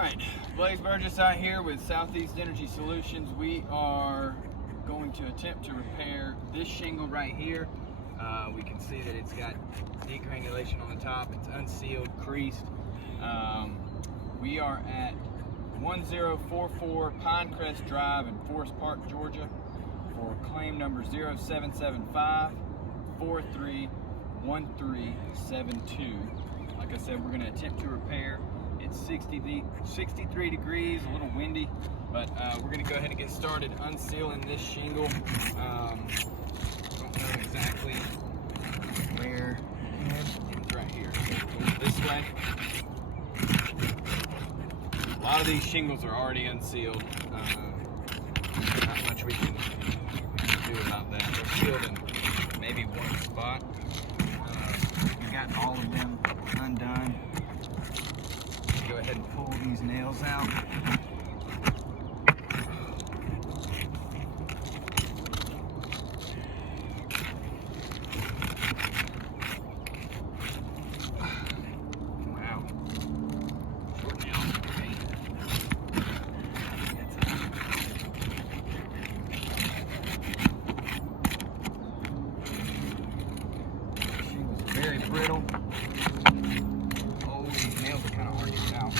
Alright, Blaze Burgess out here with Southeast Energy Solutions. We are going to attempt to repair this shingle right here. We can see that it's got degranulation on the top. It's unsealed, creased. We are at 1044 Pinecrest Drive in Forest Park, Georgia for claim number 0775 431372. Like I said, we're going to attempt to repair. It's 63 degrees, a little windy, but we're going to go ahead and get started unsealing this shingle. Don't know exactly where. It's right here. This way. A lot of these shingles are already unsealed. Not much we can do about that. They're sealed in maybe one spot. We got all of them undone. Go ahead and pull these nails out. Wow. Short nail. Okay. She was very brittle. Oh, these nails are kind of hard to get out.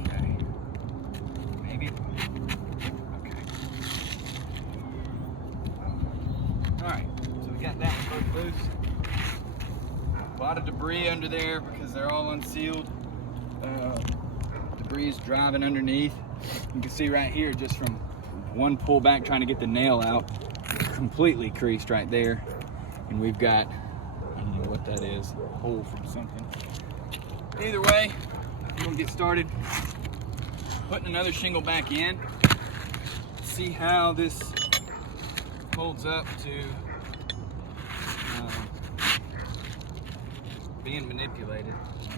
Okay. Maybe. Okay. Alright, so we got that both loose. A lot of debris under there because they're all unsealed. Debris is driving underneath. You can see right here, just from one pull back trying to get the nail out, completely creased right there. And we've got, I don't know what that is, a hole from something. Either way, we're gonna get started putting another shingle back in. See how this holds up to being manipulated,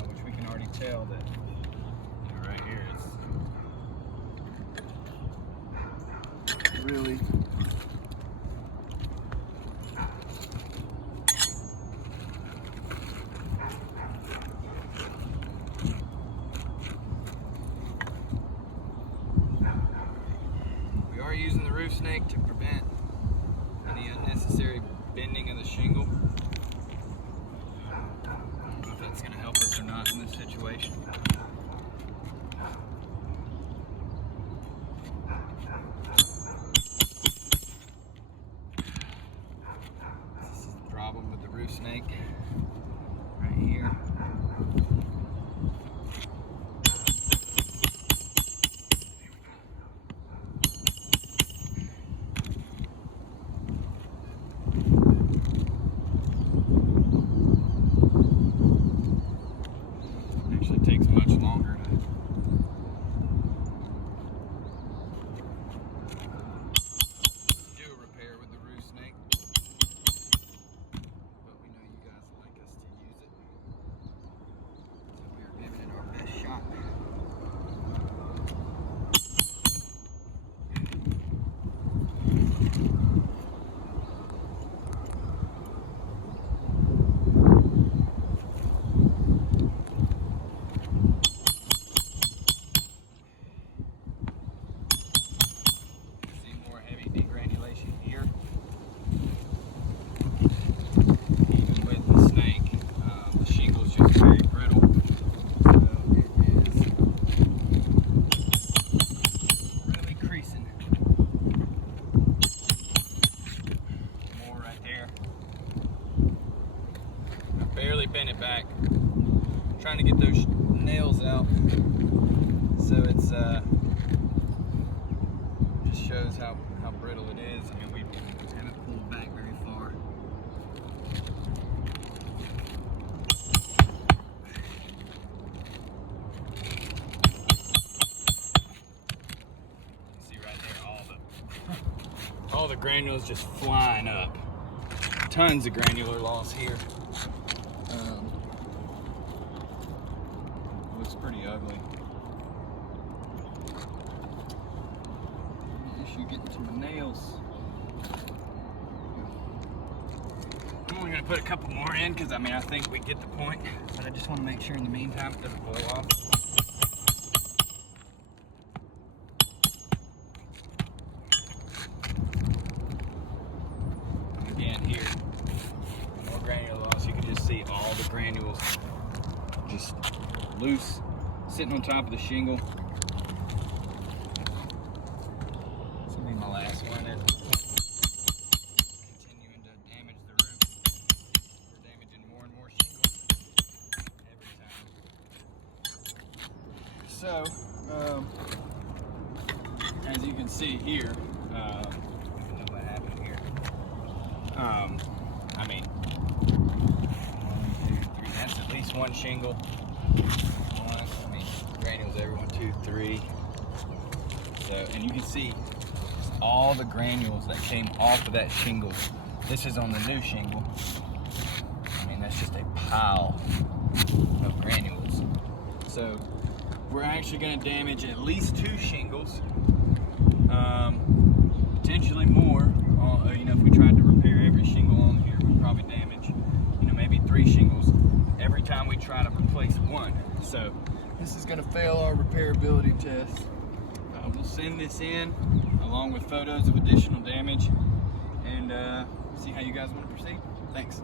which we can already tell that, you know, right here it's really using the roof snake to prevent any unnecessary bending of the shingle. I don't know if that's going to help us or not in this situation. This is the problem with the roof snake right here. Takes much longer to do a repair with the roof snake, but we know you guys like us to use it, so we are giving it our best shot. Barely bent it back, trying to get those nails out, so it's just shows how brittle it is. I mean, we haven't pulled back very far. You see right there all the granules just flying up. Tons of granular loss here. Looks pretty ugly. The issue getting to my nails. I'm only gonna put a couple more in because I mean I think we get the point, but I just want to make sure in the meantime it doesn't blow off. Again here, more granule loss. You can just see all the granules just loose, sitting on top of the shingle. This will be my last one. Continuing to damage the roof. We're damaging more and more shingles every time. So, as you can see here, I don't know what happened here. I mean, 1, 2, 3. That's at least one shingle. Granules every 1, 2, 3. So, and you can see all the granules that came off of that shingle. This is on the new shingle. I mean, that's just a pile of granules. So, we're actually going to damage at least 2 shingles, potentially more. You know, if we tried to repair every shingle on here, we'd probably damage, you know, maybe 3 shingles every time we try to replace one. So, this is going to fail our repairability test. We'll send this in along with photos of additional damage and see how you guys want to proceed. Thanks.